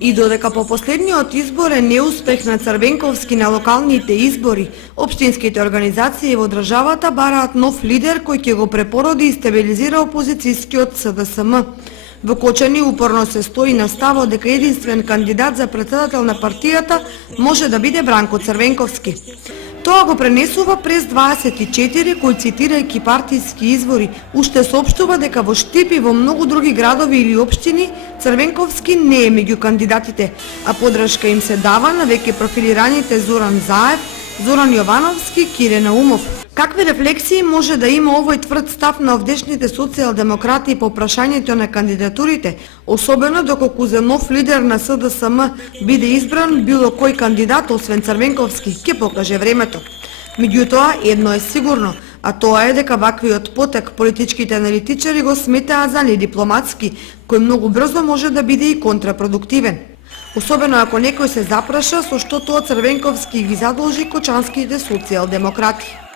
И додека по последниот избор е неуспех на Црвенковски на локалните избори, општинските организации во државата бараат нов лидер кој ќе го препороди и стабилизира опозицијскиот СДСМ. Вукочани упорно се стои на ставот дека единствен кандидат за претседател на партијата може да биде Бранко Црвенковски. Тоа го пренесува през 24 кој, цитирајќи партиски извори, уште соопштува дека во Штип и во многу други градови или општини Црвенковски не е меѓу кандидатите, а подршка им се дава на веќе профилираните Зоран Заев, Зоран Јовановски, Кире Наумов. Какви рефлексии може да има овој тврд став на овдешните социјалдемократи по прашањето на кандидатурите, особено доколку за нов лидер на СДСМ биде избран било кој кандидат освен Црвенковски, ќе покаже времето. Меѓутоа, едно е сигурно, а тоа е дека ваквиот потек политичките аналитичари го сметаат за недипломатски, кој многу брзо може да биде и контрапродуктивен. Особено ако некој се запраша со што тоа Црвенковски ги задолжи кочанските социјалдемократи.